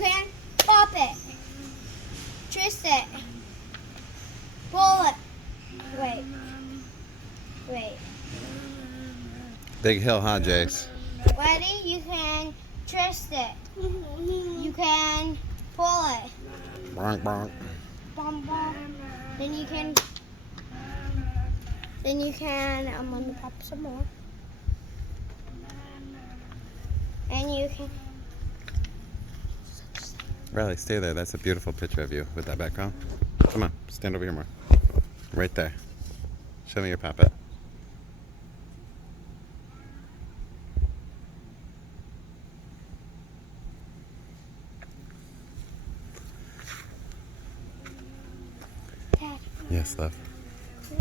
can pop it, twist it, pull it. Wait. Big hill, huh, Jase? Ready? You can twist it. You can pull it. Bonk, bonk. Bum, bum. Then you can. I'm gonna pop some more. And you can. Riley, stay there. That's a beautiful picture of you with that background. Come on, stand over here more. Right there. Show me your puppet. Dad. Yes, love.